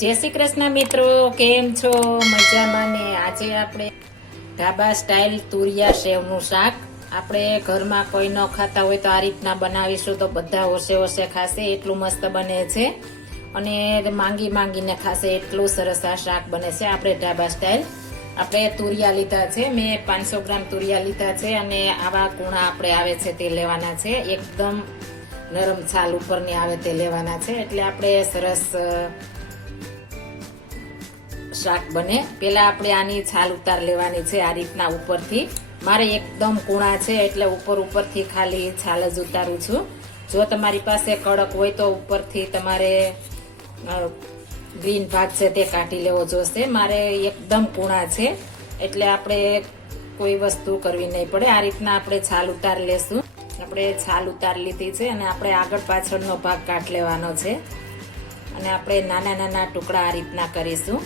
જય શ્રી કૃષ્ણ મિત્રો, કેમ છો? મજામાં ને આજે આપણે ઢાબા સ્ટાઇલ તુરિયા સેવનું શાક. આપણે ઘરમાં કોઈ ન ખાતા હોય તો આ રીતના બનાવીશું તો બધા ઓછે ઓછે ખાશે, એટલું મસ્ત બને છે. અને માંગી માંગીને ખાશે, એટલું સરસ આ શાક બને છે આપણે ઢાબા સ્ટાઇલ આપણે તુરિયા લીધા છે, મેં પાંચસો ગ્રામ તુરિયા લીધા છે અને આવા કૂણા આપણે આવે છે તે લેવાના છે. એકદમ નરમ છાલ ઉપરની આવે તે લેવાના છે. એટલે આપણે સરસ શાક બને. પેલા આપણે આની છાલ ઉતાર લેવાની છે આ રીતના ઉપરથી. મારે એકદમ કૂણા છે એટલે ઉપર ઉપરથી ખાલી છાલ જ ઉતારું છું. જો તમારી પાસે કડક હોય તો ઉપરથી તમારે ગ્રીન ભાગ છે તે કાઢી લેવો જોશે. મારે એકદમ કૂણા છે એટલે આપણે કોઈ વસ્તુ કરવી નહીં પડે. આ રીતના આપણે છાલ ઉતાર લેશું. આપણે છાલ ઉતાર લીધી છે અને આપણે આગળ પાછળનો ભાગ કાઢ લેવાનો છે. અને આપણે નાના નાના ટુકડા આ રીતના કરીશું.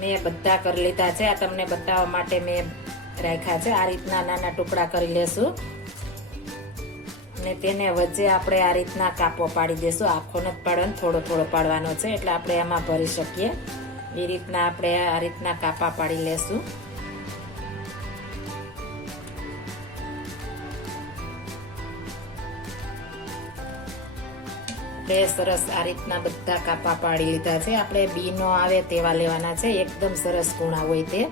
મેં બધા કરી લીધા છે. આ તમને બતાવવા માટે મેં રાખ્યા છે. આ રીતના નાના ટુકડા કરી લેશું. ને તેને વચ્ચે આપણે આ રીતના કાપો પાડી દેશું. આખો નથી પાડવાનો, થોડો થોડો પાડવાનો છે. એટલે આપણે આમાં ભરી શકીએ. એ રીતના આપણે આ રીતના કાપા પાડી લેશું. આપણે સરસ આ રીતના બધા કાપા પાડી લીધા છે. આપણે બી નો આવે તેવા લેવાના છે. એકદમ સરસ કૂણા હોય તે.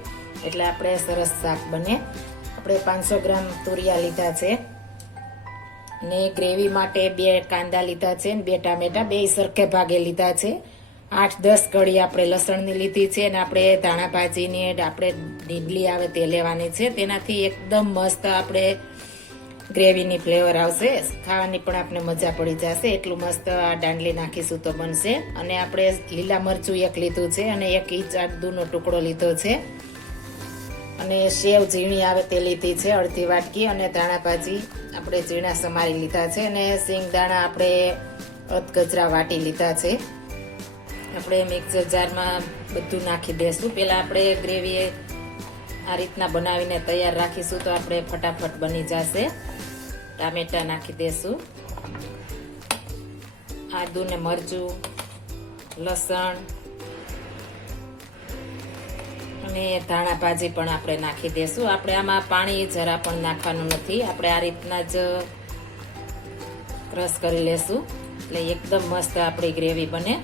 એટલે આપણે સરસ શાક બને. આપણે પાંચસો ગ્રામ તુરિયા લીધા છે. ને ગ્રેવી માટે બે કાંદા લીધા છે ને બે ટામેટા. બે સરખે ભાગે લીધા છે. આઠ, દસ કળી આપણે લસણની લીધી છે અને આપણે ધાણા ભાજીની આપણે ડીડલી આવે તે લેવાની છે. તેનાથી એકદમ મસ્ત આપણે ગ્રેવીની ફ્લેવર આવશે. ખાવાની પણ આપણે મજા પડી જશે. એટલું મસ્ત આ દાંડલી નાખીશું તો બનશે. અને આપણે લીલા મરચું એક લીધું છે અને એક ઇંચ આદુનો ટુકડો લીધો છે. અને સેવ ઝીણી આવે તે લીધી છે અડધી વાટકી અને ધાણા ભાજી આપણે ઝીણા સમારી લીધા છે અને સિંગ દાણા આપણે અધગજરા વાટી લીધા છે. આપણે મિક્સર જારમાં બધું નાખી દઈશું પહેલાં આપણે ગ્રેવી આ રીતના બનાવીને તૈયાર રાખીશું તો આપણે ફટાફટ બની જશે. ટામેટા નાખી દેશું. આદુ ને મરચું, લસણ અને ધાણા ભાજી પણ આપણે નાખી દેશું. આપણે આમાં પાણી જરા પણ નાખવાનું નથી. આપણે આ રીતના જ ક્રશ કરી લેશું. એટલે એકદમ મસ્ત આપણી ગ્રેવી બને.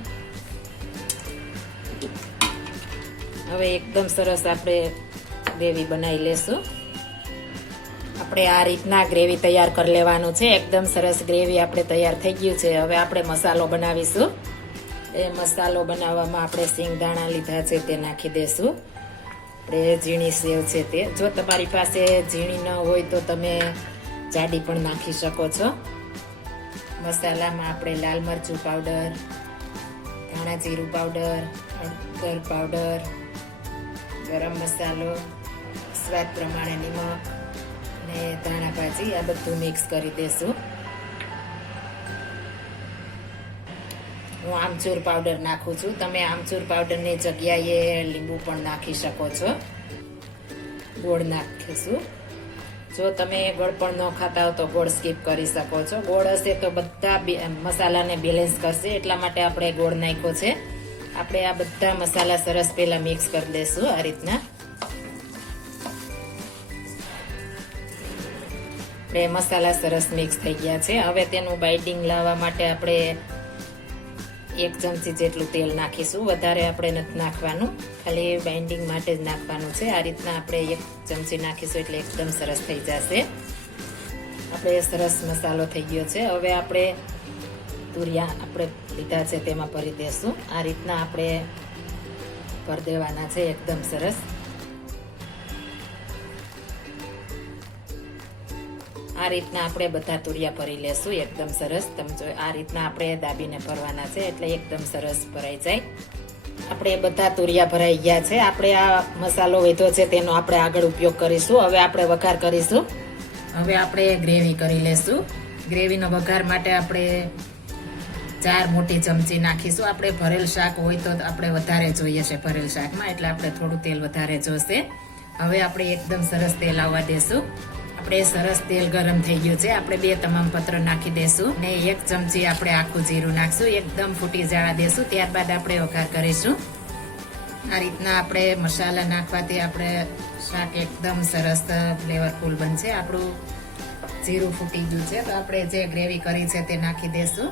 હવે એકદમ સરસ આપણે ગ્રેવી બનાવી લેશું. આપણે આ રીતના ગ્રેવી તૈયાર કરી લેવાનું છે. એકદમ સરસ ગ્રેવી આપણે તૈયાર થઈ ગયું છે. હવે આપણે મસાલો બનાવીશું. એ મસાલો બનાવવામાં આપણે સિંગદાણા લીધા છે તે નાખી દેશું. આપણે ઝીણી સેવ છે તે. જો તમારી પાસે ઝીણી ન હોય તો તમે જાડી પણ નાખી શકો છો. મસાલામાં આપણે લાલ મરચું પાવડર, ધાણા જીરું પાવડર, હળદર પાવડર, ગરમ મસાલો, સ્વાદ પ્રમાણે નિમક ને ધાણા ભાજી આ બધું મિક્સ કરી દેશું. હું આમચૂર પાવડર નાખું છું. તમે આમચૂર પાવડરની જગ્યાએ લીંબુ પણ નાખી શકો છો. ગોળ નાખીશું. જો તમે ગોળ પણ ન ખાતા હો તો ગોળ સ્કીપ કરી શકો છો. ગોળ હશે તો બધા મસાલાને બેલેન્સ કરશે. એટલા માટે આપણે ગોળ નાખ્યો છે. આપણે આ બધા મસાલા સરસ પહેલાં મિક્સ કરી દઈશું આ રીતના. આપણે મસાલા સરસ મિક્સ થઈ ગયા છે. હવે તેનું બાઇડિંગ લાવવા માટે આપણે એક ચમચી જેટલું તેલ નાખીશું. વધારે આપણે નથી નાખવાનું. ખાલી બાઇન્ડિંગ માટે જ નાખવાનું છે. આ રીતના આપણે એક ચમચી નાખીશું એટલે એકદમ સરસ થઈ જશે. આપણે સરસ મસાલો થઈ ગયો છે. હવે આપણે તુરિયા આપણે લીધા છે, તેમાં ભરી દેશું. આ રીતના આપણે ભરી દેવાના છે. એકદમ સરસ. આ રીતના આપણે બધા તુરિયા ભરી લેશું. એકદમ સરસ. તમે જો આ રીતના આપણે દાબીને ભરવાના છે, એટલે એકદમ સરસ ભરાઈ જાય. આપણે બધા તુરિયા ભરાઈ ગયા છે. આપણે આ મસાલો વધ્યો છે, તેનો આપણે આગળ ઉપયોગ કરીશું. હવે આપણે વઘાર કરીશું. હવે આપણે ગ્રેવી કરી લેશું. ગ્રેવીનો વઘાર માટે આપણે ચાર મોટી ચમચી નાખીશું. આપણે ભરેલ શાક હોય તો આપણે વધારે જોઈએ છે ભરેલ શાકમાં, એટલે આપણે થોડું તેલ વધારે જોશે. હવે આપણે એકદમ સરસ તેલ આવવા દેશું. આપણે સરસ તેલ ગરમ થઈ ગયું છે. આપણે બે તમામ પત્ર નાખી દેશું ને એક ચમચી આપણે આખું જીરું નાખશું. એકદમ ફૂટી જવા દેશું. ત્યારબાદ આપણે વઘાર કરીશું. આ રીતના આપણે મસાલા નાખવાથી આપણે શાક એકદમ સરસ ફ્લેવરફુલ બનશે. આપણું જીરું ફૂટી ગયું છે. તો આપણે જે ગ્રેવી કરી છે તે નાખી દેશું.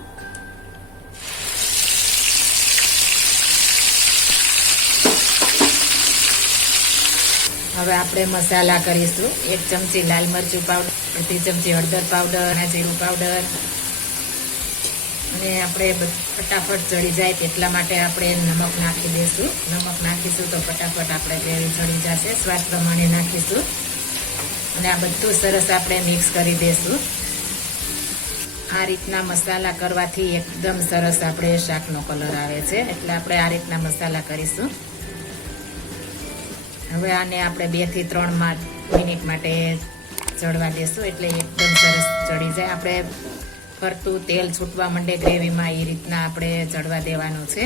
હવે આપણે મસાલા કરીશું. એક ચમચી લાલ મરચું પાવડર અડધી ચમચી હળદર પાવડર અને જીરું પાવડર અને આપણે ફટાફટ ચડી જાય તેટલા માટે આપણે નમક નાખી દઈશું. નમક નાખીશું તો ફટાફટ આપણે ગ્રેવી ચડી જશે. સ્વાદ પ્રમાણે નાખીશું. અને આ બધું સરસ આપણે મિક્સ કરી દઈશું. આ રીતના મસાલા કરવાથી એકદમ સરસ આપણે શાકનો કલર આવે છે. એટલે આપણે આ રીતના મસાલા કરીશું. હવે આને આપણે બેથી ત્રણ મિનિટ માટે ચડવા દેશું એટલે એકદમ સરસ ચડી જાય. આપણે ફરતું તેલ છૂટવા માંડે ગ્રેવીમાં એ રીતના આપણે ચડવા દેવાનું છે.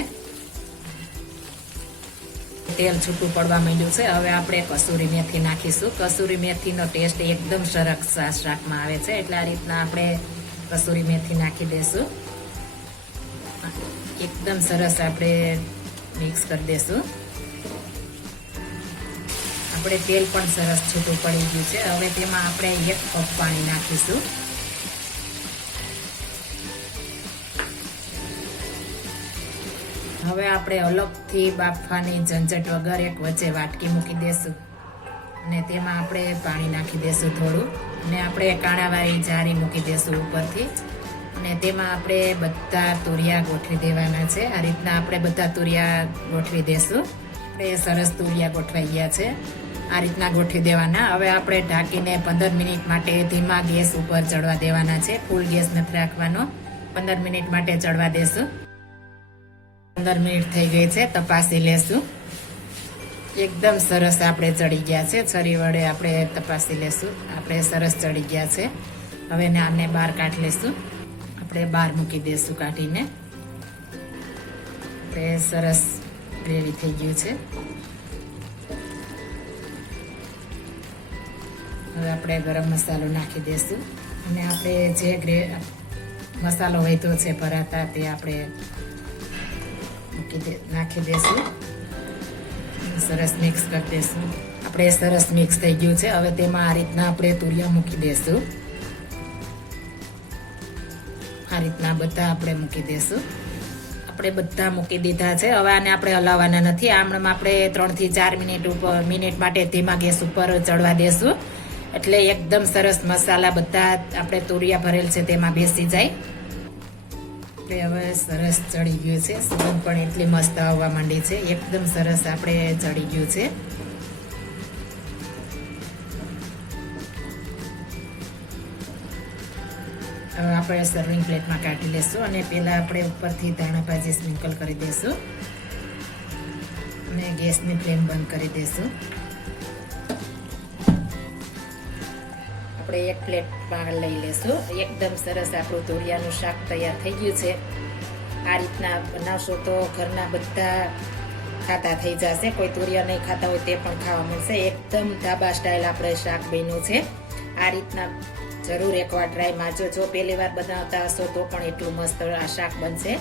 તેલ છૂટું પડવા માંડ્યું છે. હવે આપણે કસૂરી મેથી નાખીશું. કસૂરી મેથીનો ટેસ્ટ એકદમ સરસ શાકમાં આવે છે. એટલે આ રીતના આપણે કસૂરી મેથી નાખી દઈશું એકદમ સરસ આપણે મિક્સ કરી દઈશું આપણે તેલ પણ સરસ છૂટું પડી ગયું છે. હવે તેમાં આપણે એક કપ પાણી નાખીશું. હવે આપણે અલગથી બાફવાની ઝંઝટ વગર એક વચ્ચે વાટકી મૂકી દેશું. અને તેમાં આપણે પાણી નાખી દેશું થોડું. અને આપણે કાણાવાળી જારી મૂકી દેશું ઉપરથી. અને તેમાં આપણે બધા તુરિયા ગોઠવી દેવાના છે. આ રીતના આપણે બધા તુરિયા ગોઠવી દેશું. આપણે સરસ તુરિયા ગોઠવાઈ ગયા છે. આ રીતના ગોઠવી દેવાના. હવે આપણે ઢાંકીને પંદર મિનિટ માટે ધીમા ગેસ ઉપર ચડવા દેવાના છે. ફૂલ ગેસ નથી રાખવાનો. પંદર મિનિટ માટે ચડવા દેશું. પંદર મિનિટ થઈ ગઈ છે. તપાસી લેશું. એકદમ સરસ આપણે ચડી ગયા છે. છરી વડે આપણે તપાસી લેશું. આપણે સરસ ચડી ગયા છે. હવે આને બહાર કાઢી લેશું. આપણે બહાર મૂકી દઈશું કાઢીને. આપણે સરસ ગ્રેવી થઈ ગયું છે. હવે આપણે ગરમ મસાલો નાખી દઈશું અને આપણે જે ગ્રે મસાલો વહેતો છે ભરાતા તે આપણે મૂકી નાખી દઈશું સરસ મિક્સ કરી દઈશું આપણે સરસ મિક્સ થઈ ગયું છે. હવે તેમાં આ રીતના આપણે તુરિયા મૂકી દઈશું આ રીતના બધા આપણે મૂકી દઈશું આપણે બધા મૂકી દીધા છે. હવે આને આપણે હલાવવાના નથી. આમણાં આપણે ત્રણથી ચાર મિનિટ ઉપર, મિનિટ માટે ધીમા ગેસ ઉપર ચડવા દેશું. એટલે એકદમ સરસ મસાલા બધા આપણે તુરિયા ભરેલ છે તેમાં બેસી જાય. એટલે હવે સરસ ચડી ગયું છે. સુગંધ પણ એટલી મસ્ત આવવા માંડી છે. એકદમ સરસ આપણે ચડી ગયું છે. હવે આપણે સર્વિંગ પ્લેટમાં કાઢી લેશું અને પહેલાં આપણે ઉપરથી ધાણા ભાજી સ્પ્રિંકલ કરી દઈશું અને ગેસની ફ્લેમ બંધ કરી દઈશું આપણે એક પ્લેટમાં લઈ લેશું. એકદમ સરસ આપણું તોરિયાનું શાક તૈયાર થઈ ગયું છે. આ રીતના બનાવશો તો ઘરના બધા ખાતા થઈ જશે. કોઈ તોરિયા નહીં ખાતા હોય તે પણ ખાવા મળશે. એકદમ ધાબા સ્ટાઇલ આપણે શાક બન્યું છે. આ રીતના જરૂર એકવાર ટ્રાય મારજો. જો પહેલી વાર બનાવતા હશો તો પણ એટલું મસ્ત આ શાક બનશે.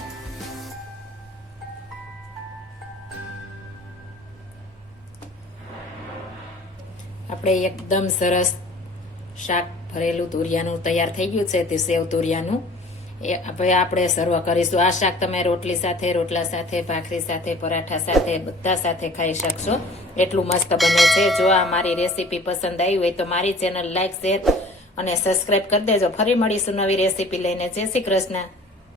આપણે એકદમ સરસ શાક ભરેલું તુરિયાનું તૈયાર થઈ ગયું છે, તે સેવ તુરિયાનું. એ હવે આપણે સર્વ કરીશું. આ શાક તમે રોટલી સાથે, રોટલા સાથે, ભાખરી સાથે, પરાઠા સાથે, બધા સાથે ખાઈ શકશો. એટલું મસ્ત બને છે. જો આ મારી રેસીપી પસંદ આવી હોય તો મારી ચેનલ લાઈક, શેર અને સબસ્ક્રાઇબ કરી દેજો. ફરી મળીશું નવી રેસીપી લઈને. જય શ્રી કૃષ્ણ.